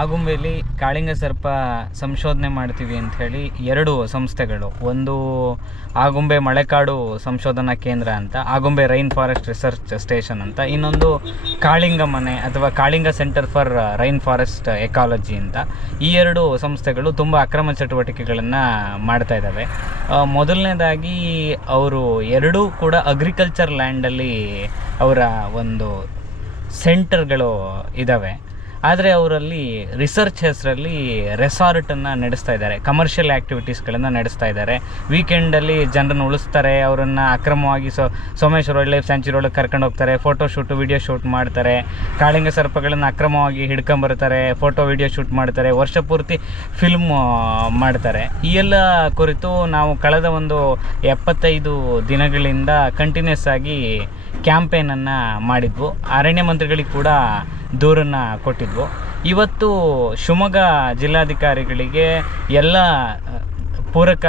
ಆಗುಂಬೆಯಲ್ಲಿ ಕಾಳಿಂಗ ಸರ್ಪ ಸಂಶೋಧನೆ ಮಾಡ್ತೀವಿ ಅಂತ ಹೇಳಿ ಎರಡು ಸಂಸ್ಥೆಗಳು. ಒಂದು ಆಗುಂಬೆ ಮಳೆಕಾಡು ಸಂಶೋಧನಾ ಕೇಂದ್ರ ಅಂತ, Agumbe rain forest research station ಅಂತ, ಇನ್ನೊಂದು ಕಾಳಿಂಗ ಮನೆ ಅಥವಾ Kalinga centre for rain forest ecology ಅಂತ. ಈ ಎರಡು ಸಂಸ್ಥೆಗಳು ತುಂಬ ಅಕ್ರಮ ಚಟುವಟಿಕೆಗಳನ್ನು ಮಾಡ್ತಾ ಇದ್ದಾವೆ ಮೊದಲನೇದಾಗಿ ಅವರು ಎರಡೂ ಕೂಡ ಅಗ್ರಿಕಲ್ಚರ್ ಲ್ಯಾಂಡಲ್ಲಿ ಅವರ ಒಂದು ಸೆಂಟರ್ಗಳು ಇದ್ದಾವೆ ಆದರೆ ಅವರಲ್ಲಿ ರಿಸರ್ಚ್ ಹೆಸರಲ್ಲಿ ರೆಸಾರ್ಟನ್ನು ನಡೆಸ್ತಾ ಇದ್ದಾರೆ. ಕಮರ್ಷಿಯಲ್ ಆ್ಯಕ್ಟಿವಿಟೀಸ್ಗಳನ್ನು ನಡೆಸ್ತಾ ಇದ್ದಾರೆ. ವೀಕೆಂಡಲ್ಲಿ ಜನರನ್ನು ಉಳಿಸ್ತಾರೆ, ಅವರನ್ನು ಅಕ್ರಮವಾಗಿ so, Someshwara wild life sanctuary ಒಳಗೆ ಕರ್ಕೊಂಡು ಹೋಗ್ತಾರೆ ಫೋಟೋ ಶೂಟು ವಿಡಿಯೋ ಶೂಟ್ ಮಾಡ್ತಾರೆ, ಕಾಳಿಂಗ ಸರ್ಪಗಳನ್ನು ಅಕ್ರಮವಾಗಿ ಹಿಡ್ಕೊಂಬರ್ತಾರೆ ಫೋಟೋ ವಿಡಿಯೋ ಶೂಟ್ ಮಾಡ್ತಾರೆ, ವರ್ಷ ಪೂರ್ತಿ ಫಿಲ್ಮ್ ಮಾಡ್ತಾರೆ. ಈ ಎಲ್ಲ ಕುರಿತು ನಾವು ಕಳೆದ ಒಂದು ಎಪ್ಪತ್ತೈದು ದಿನಗಳಿಂದ ಕಂಟಿನ್ಯೂಸ್ ಆಗಿ ಕ್ಯಾಂಪೇನನ್ನು ಮಾಡಿದ್ವು. ಅರಣ್ಯ ಮಂತ್ರಿಗಳಿಗೆ ಕೂಡ ದೂರನ್ನು ಕೊಟ್ಟಿದ್ವು. ಇವತ್ತು ಶಿವಮೊಗ್ಗ ಜಿಲ್ಲಾಧಿಕಾರಿಗಳಿಗೆ ಎಲ್ಲ ಪೂರಕ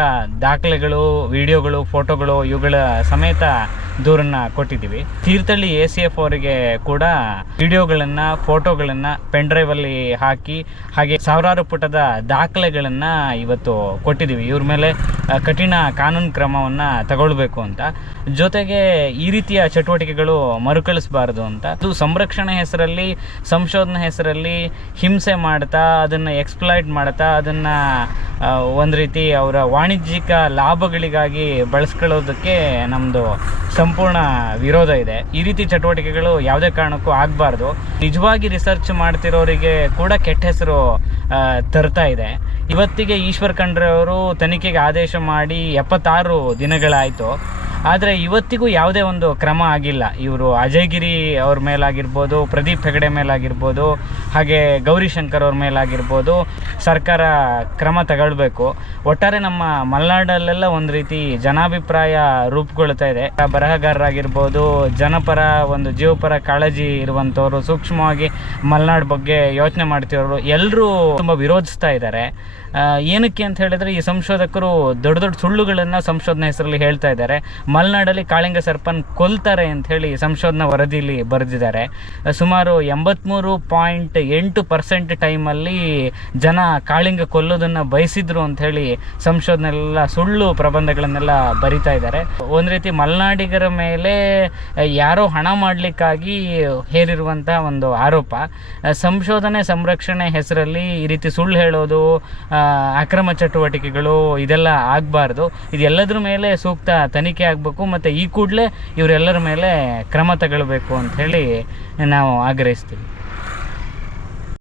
ದಾಖಲೆಗಳು ವಿಡಿಯೋಗಳು ಫೋಟೋಗಳು ಇವುಗಳ ಸಮೇತ ದೂರನ್ನು ಕೊಟ್ಟಿದ್ದೀವಿ. ತೀರ್ಥಹಳ್ಳಿ ಎ ಸಿ ಎಫ್ ಅವರಿಗೆ ಕೂಡ ವಿಡಿಯೋಗಳನ್ನು, ಫೋಟೋಗಳನ್ನು ಅಲ್ಲಿ ಹಾಕಿ, ಹಾಗೆ ಸಾವಿರಾರು ಪುಟದ ದಾಖಲೆಗಳನ್ನು ಇವತ್ತು ಕೊಟ್ಟಿದ್ದೀವಿ. ಇವ್ರ ಮೇಲೆ ಕಠಿಣ ಕಾನೂನು ಕ್ರಮವನ್ನು ತಗೊಳ್ಬೇಕು ಅಂತ. ಜೊತೆಗೆ ಈ ರೀತಿಯ ಚಟುವಟಿಕೆಗಳು ಮರುಕಳಿಸಬಾರದು ಅಂತ. ಅದು ಸಂರಕ್ಷಣೆ ಹೆಸರಲ್ಲಿ, ಸಂಶೋಧನೆ ಹೆಸರಲ್ಲಿ ಹಿಂಸೆ ಮಾಡ್ತಾ, ಅದನ್ನು ಎಕ್ಸ್ಪ್ಲಾಯ್ಟ್ ಮಾಡ್ತಾ, ಅದನ್ನು ಒಂದು ರೀತಿ ಅವರ ವಾಣಿಜ್ಯಿಕ ಲಾಭಗಳಿಗಾಗಿ ಬಳಸ್ಕೊಳ್ಳೋದಕ್ಕೆ ನಮ್ಮದು ಸಂಪೂರ್ಣ ವಿರೋಧ ಇದೆ. ಈ ರೀತಿ ಚಟುವಟಿಕೆಗಳು ಯಾವುದೇ ಕಾರಣಕ್ಕೂ ಆಗಬಾರ್ದು. ನಿಜವಾಗಿ ರಿಸರ್ಚ್ ಮಾಡ್ತಿರೋರಿಗೆ ಕೂಡ ಕೆಟ್ಟ ಹೆಸರು ತರ್ತಾ ಇದೆ. ಇವತ್ತಿಗೆ ಈಶ್ವರ್ ಖಂಡ್ರೆ ಅವರು ತನಿಖೆಗೆ ಆದೇಶ ಮಾಡಿ ಎಪ್ಪತ್ತಾರು ದಿನಗಳಾಯಿತು. ಆದರೆ ಇವತ್ತಿಗೂ ಯಾವುದೇ ಒಂದು ಕ್ರಮ ಆಗಿಲ್ಲ. ಇವರು ಅಜಯ್ ಗಿರಿ ಅವ್ರ ಮೇಲಾಗಿರ್ಬೋದು, ಪ್ರದೀಪ್ ಹೆಗಡೆ ಮೇಲಾಗಿರ್ಬೋದು, ಹಾಗೆ ಗೌರಿಶಂಕರ್ ಅವ್ರ ಮೇಲಾಗಿರ್ಬೋದು ಸರ್ಕಾರ ಕ್ರಮ ತಗೊಳ್ಬೇಕು. ಒಟ್ಟಾರೆ ನಮ್ಮ ಮಲೆನಾಡಲ್ಲೆಲ್ಲ ಒಂದು ರೀತಿ ಜನಾಭಿಪ್ರಾಯ ರೂಪುಗೊಳ್ತಾ ಇದೆ. ಬರಹಗಾರರಾಗಿರ್ಬೋದು, ಜನಪರ ಒಂದು ಜೀವಪರ ಕಾಳಜಿ ಇರುವಂಥವ್ರು ಸೂಕ್ಷ್ಮವಾಗಿ ಮಲೆನಾಡು ಬಗ್ಗೆ ಯೋಚನೆ ಮಾಡ್ತಿರೋರು ಎಲ್ಲರೂ ತುಂಬ ವಿರೋಧಿಸ್ತಾ ಇದ್ದಾರೆ. ಏನಕ್ಕೆ ಅಂತ ಹೇಳಿದ್ರೆ ಈ ಸಂಶೋಧಕರು ದೊಡ್ಡ ದೊಡ್ಡ ಸುಳ್ಳುಗಳನ್ನು ಸಂಶೋಧನೆ ಹೆಸರಲ್ಲಿ ಹೇಳ್ತಾ ಇದ್ದಾರೆ. ಮಲೆನಾಡಲ್ಲಿ ಕಾಳಿಂಗ ಸರ್ಪನ್ ಕೊಲ್ತಾರೆ ಅಂತ ಹೇಳಿ ಸಂಶೋಧನಾ ವರದಿಯಲ್ಲಿ ಬರೆದಿದ್ದಾರೆ. ಸುಮಾರು ಎಂಬತ್ತ್ಮೂರು ಪಾಯಿಂಟ್ ಎಂಟು ಪರ್ಸೆಂಟ್ ಟೈಮಲ್ಲಿ ಜನ ಕಾಳಿಂಗ ಕೊಲ್ಲೋದನ್ನು ಬಯಸಿದ್ರು ಅಂತ ಹೇಳಿ ಸಂಶೋಧನೆಲ್ಲ ಸುಳ್ಳು ಪ್ರಬಂಧಗಳನ್ನೆಲ್ಲ ಬರಿತಾ ಇದ್ದಾರೆ. ಒಂದು ರೀತಿ ಮಲೆನಾಡಿಗರ ಮೇಲೆ ಯಾರೋ ಹಣ ಮಾಡಲಿಕ್ಕಾಗಿ ಹೇರಿರುವಂಥ ಒಂದು ಆರೋಪ. ಸಂಶೋಧನೆ ಸಂರಕ್ಷಣೆ ಹೆಸರಲ್ಲಿ ಈ ರೀತಿ ಸುಳ್ಳು ಹೇಳೋದು ಅಕ್ರಮ ಚಟುವಟಿಕೆಗಳು ಇದೆಲ್ಲ ಆಗಬಾರ್ದು. ಇದೆಲ್ಲದ್ರ ಮೇಲೆ ಸೂಕ್ತ ತನಿಖೆ ಆಗಬೇಕು ಮತ್ತು ಈ ಕೂಡಲೇ ಇವರೆಲ್ಲರ ಮೇಲೆ ಕ್ರಮ ತಗೊಳ್ಬೇಕು ಅಂತ ಹೇಳಿ ನಾವು ಆಗ್ರಹಿಸ್ತೀವಿ.